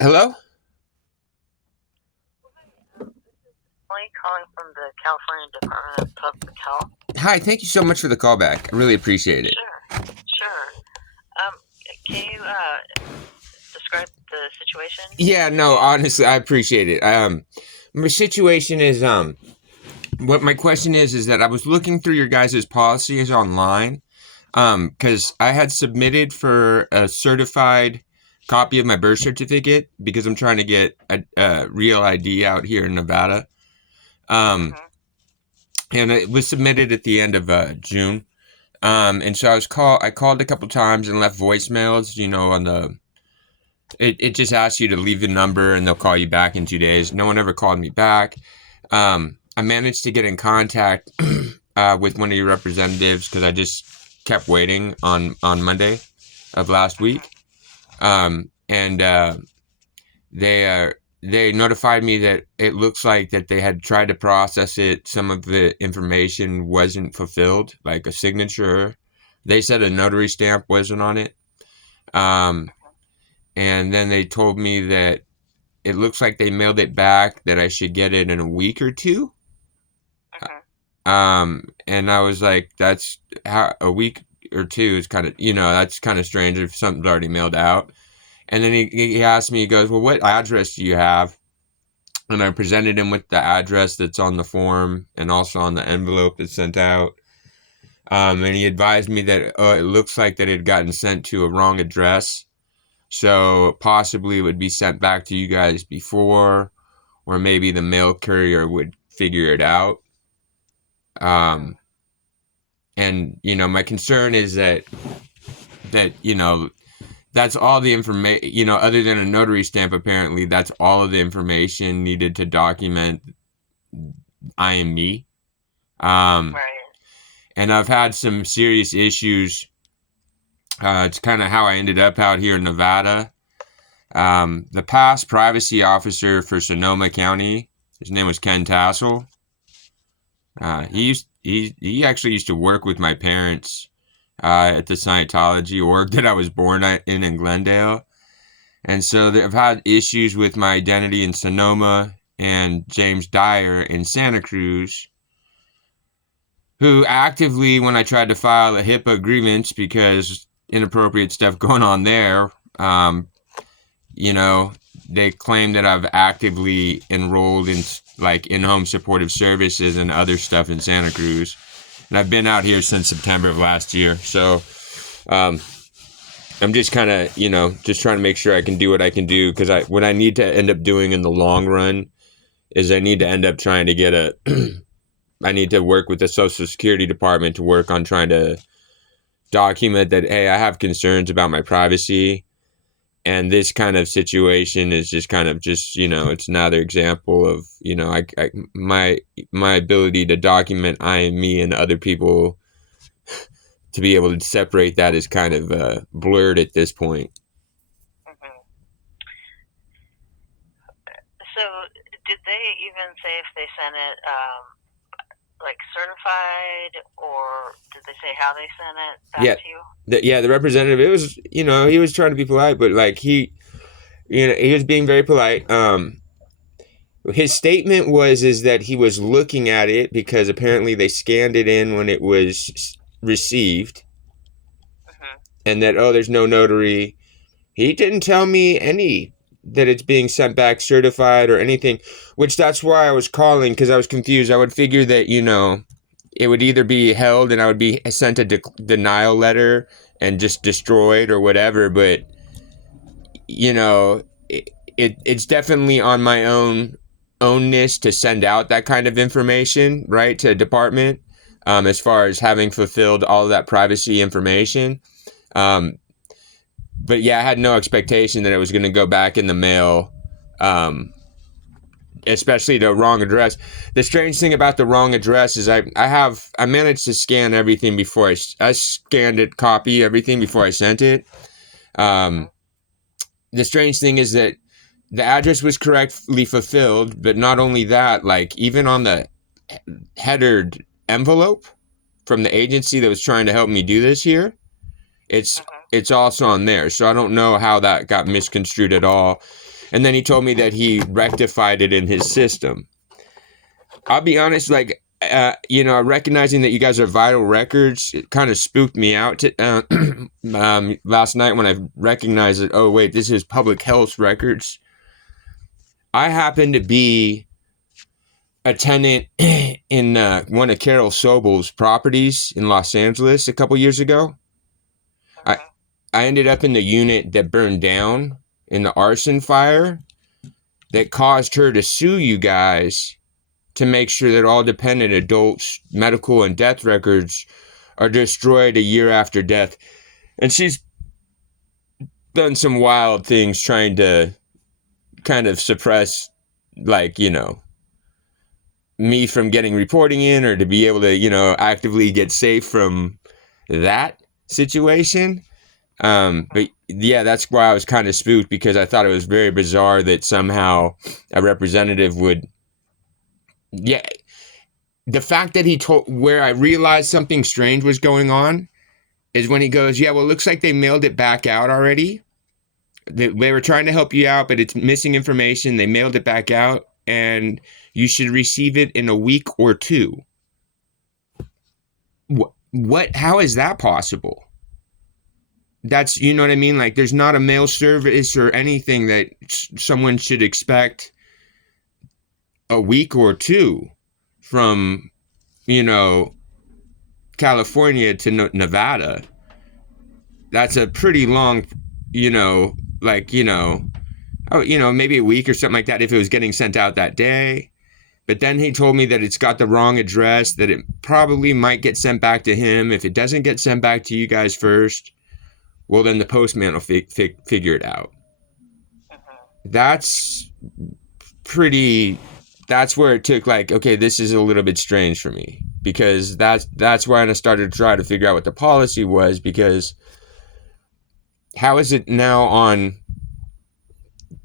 Hello? Emily calling from the California Department of Public Health. Hi, thank you so much for the call back. I really appreciate it. Sure, sure. Um, can you describe the situation? Yeah, no, honestly, I appreciate it. My situation is what my question is that I was looking through your guys' policies online because I had submitted for a certified copy of my birth certificate because I'm trying to get a real ID out here in Nevada. Um Mm-hmm. and it was submitted at the end of June. And so I called a couple times and left voicemails, on the it just asks you to leave the number and they'll call you back in 2 days. No one ever called me back. I managed to get in contact with one of your representatives because I just kept waiting on Monday of last week. And they notified me that it looks like that they had tried to process it. Some of the information wasn't fulfilled, like a signature. They said a notary stamp wasn't on it. Um, and then they told me that it looks like they mailed it back, that I should get it in a week or two. Mm-hmm. And I was like, that's how a week or two is kind of, that's kind of strange if something's already mailed out. And then he asked me, he goes, well, what address do you have? And I presented him with the address that's on the form and also on the envelope that's sent out. And he advised me that it looks like that it had gotten sent to a wrong address. So possibly it would be sent back to you guys before, or maybe the mail courier would figure it out. Mm-hmm. Um, and my concern is that that's all the information. Other than a notary stamp, apparently that's all of the information needed to document I am me. Um, Right. and I've had some serious issues. It's kind of how I ended up out here in Nevada. The past privacy officer for Sonoma County, his name was Ken Tassel. Mm-hmm. He actually used to work with my parents at the Scientology org that I was born in Glendale, and so I've had issues with my identity in Sonoma and James Dyer in Santa Cruz, who actively, when I tried to file a HIPAA grievance because inappropriate stuff going on there, um, you know, they claim that I've actively enrolled in like in-home supportive services and other stuff in Santa Cruz, and I've been out here since September of last year. So um, I'm just kind of just trying to make sure I can do what I can do because what I need to end up doing in the long run is I need to end up trying to get a I need to work with the Social Security Department to work on trying to document that, hey, I have concerns about my privacy, and this kind of situation is just kind of just it's another example of my ability to document I and me and other people, to be able to separate that is kind of blurred at this point. Mm-hmm. So, did they even say if they sent it like certified, or did they say how they sent it back Yeah, to you? the representative, it was he was trying to be polite, but like he was being very polite. His statement is that he was looking at it because apparently they scanned it in when it was received, Mm-hmm. and that, oh, there's no notary. He didn't tell me any that it's being sent back certified or anything, which that's why I was calling, because I was confused. I would figure that it would either be held and I would be sent a denial letter and just destroyed or whatever, but you know it's definitely on my ownness to send out that kind of information, right, to a department, as far as having fulfilled all of that privacy information. um, but yeah, I had no expectation that it was going to go back in the mail, um, especially the wrong address. The strange thing about the wrong address is I managed to scan everything before I scanned it, copy everything before I sent it. Mm-hmm. Um, the strange thing is that the address was correctly fulfilled, but not only that, like even on the headered envelope from the agency that was trying to help me do this here, it's Mm-hmm. it's also on there. So I don't know how that got misconstrued at all. And then he told me that he rectified it in his system. I'll be honest, like, recognizing that you guys are Vital Records, it kind of spooked me out last night when I recognized that, oh, wait, this is Public Health Records. I happen to be a tenant in one of Carol Sobel's properties in Los Angeles a couple years ago. I, I ended up in the unit that burned down in the arson fire that caused her to sue you guys to make sure that all dependent adults' medical and death records are destroyed a year after death. And she's done some wild things trying to kind of suppress, like, me from getting reporting in, or to be able to, actively get safe from that situation. But yeah, that's why I was kind of spooked, because I thought it was very bizarre that somehow a representative would, yeah, the fact that he told, where I realized something strange was going on is when he goes, yeah, well, it looks like they mailed it back out already. They were trying to help you out, but it's missing information. They mailed it back out, and you should receive it in a week or two. What? How is that possible? That's, you know what I mean? Like, there's not a mail service or anything that someone should expect a week or two from, California to Nevada. That's a pretty long, maybe a week or something like that if it was getting sent out that day. But then he told me that it's got the wrong address, that it probably might get sent back to him. If it doesn't get sent back to you guys first, well, then the postman will figure it out. That's where it took, like, okay, this is a little bit strange for me, because that's when I started to try to figure out what the policy was, because how is it now on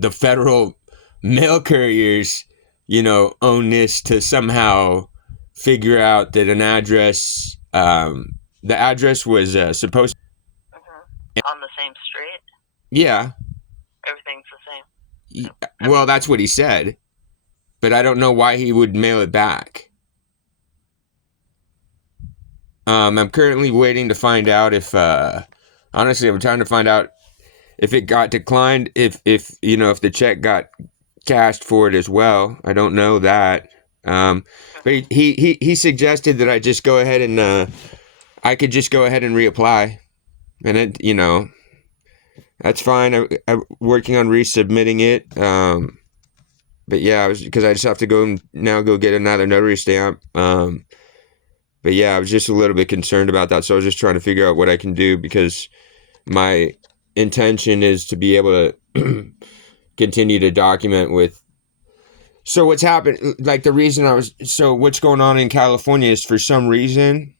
the federal mail couriers, onus to somehow figure out that an address, the address was supposed on the same street? Yeah. Everything's the same. Well, that's what he said, but I don't know why he would mail it back. I'm currently waiting to find out if, honestly, I'm trying to find out if it got declined, if the check got cashed for it as well. I don't know that. But he suggested that I just go ahead and, I could just go ahead and reapply. And it, that's fine. I'm working on resubmitting it. But yeah, because I just have to go get another notary stamp. But yeah, I was just a little bit concerned about that. So I was just trying to figure out what I can do, because my intention is to be able to continue to document with. So what's happened, like the reason what's going on in California is, for some reason,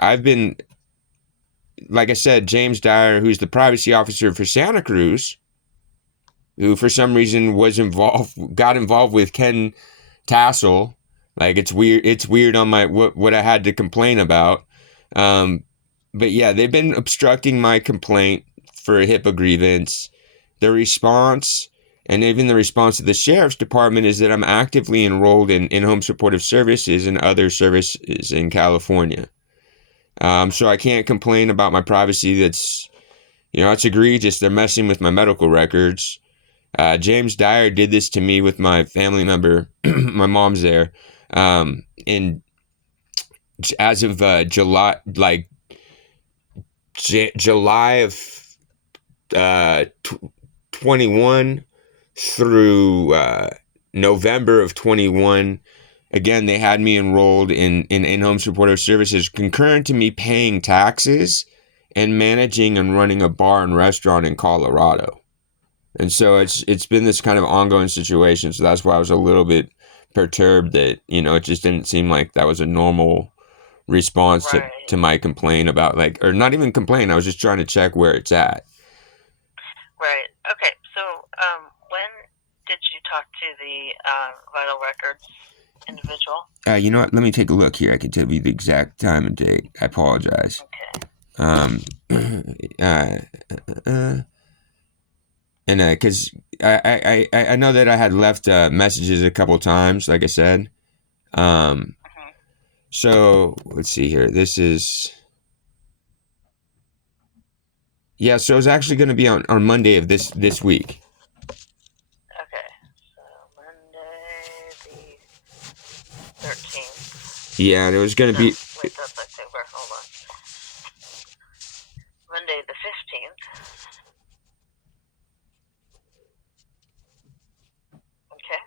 I've been, like I said, James Dyer, who's the privacy officer for Santa Cruz, who for some reason got involved with Ken Tassel. Like, it's weird on my, what I had to complain about. But yeah, they've been obstructing my complaint for a HIPAA grievance. The response, and even the response of the sheriff's department, is that I'm actively enrolled in in-home supportive services and other services in California. So I can't complain about my privacy. That's, it's egregious. They're messing with my medical records. James Dyer did this to me with my family member. My mom's there. As of July, like July of 21 through November of 21. Again, they had me enrolled in in-home supportive services, concurrent to me paying taxes and managing and running a bar and restaurant in Colorado. And so it's been this kind of ongoing situation. So that's why I was a little bit perturbed that, it just didn't seem like that was a normal response to my complaint about, like, or not even complaint. I was just trying to check where it's at. Right. Okay. So, when did you talk to the Vital Records individual? You know what? Let me take a look here. I can tell you the exact time and date. I apologize. Okay. And because I know that I had left messages a couple times, like I said. Mm-hmm. So let's see here. This is yeah. So it's actually going to be on Monday of this week. Okay. So Monday the 13th. Yeah, and it was going to No, be wait, that's October. Hold on. Monday the 15th. Okay.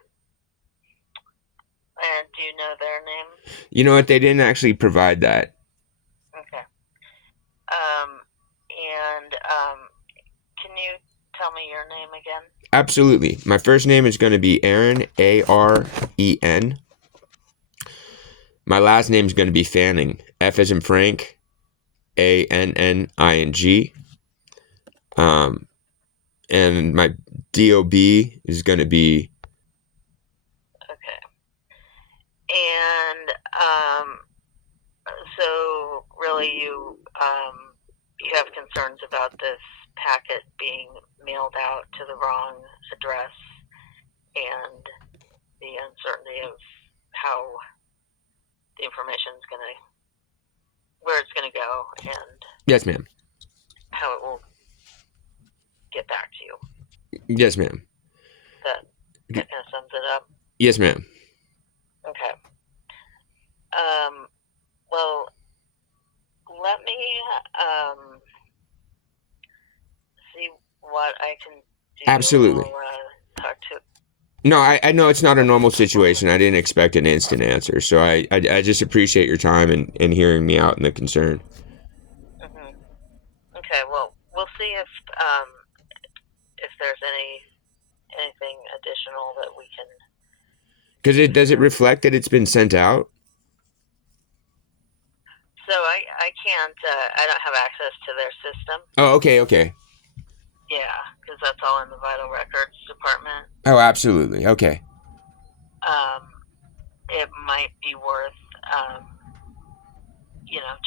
And do you know their name? You know what? They didn't actually provide that. Okay. And can you tell me your name again? Absolutely. My first name is going to be Aaron, Aren. My last name is going to be Fanning, F as in Frank, Anning. And my DOB is going to be Okay. And so really you have concerns about this packet being mailed out to the wrong address and the uncertainty of how the information is going to, where it's going to go and yes, ma'am. how it will get back to you. Yes, ma'am. That kind of sums it up. Yes, ma'am. Okay. Well, let me see what I can do. Absolutely. I'll talk to. No, I know it's not a normal situation. I didn't expect an instant answer. So I just appreciate your time and hearing me out and the concern. Mm-hmm. Okay, well, we'll see if there's anything additional that we can. Because does it reflect that it's been sent out? So I can't. I don't have access to their system. Oh, okay. Yeah, because that's all in the Vital Records department. Oh, absolutely. Okay. It might be worth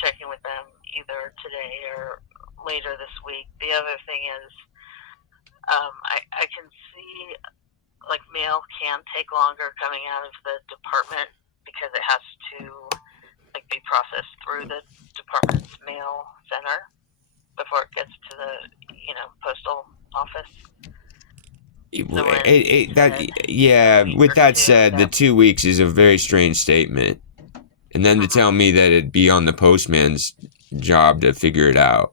checking with them either today or later this week. The other thing is, I can see like mail can take longer coming out of the department because it has to like be processed through the department's mail center before it gets to the postal office. So with that said, the 2 weeks is a very strange statement. And then to tell me that it'd be on the postman's job to figure it out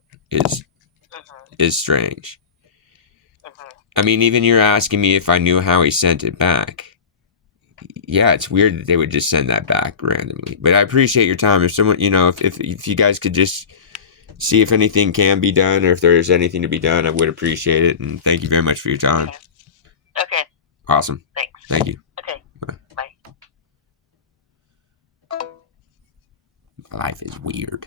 is strange. I mean, even you're asking me if I knew how he sent it back. Yeah, it's weird that they would just send that back randomly. But I appreciate your time. If someone, if you guys could just see if anything can be done or if there's anything to be done, I would appreciate it. And thank you very much for your time. Okay. Awesome. Thanks. Thank you. Okay. Bye. Life is weird.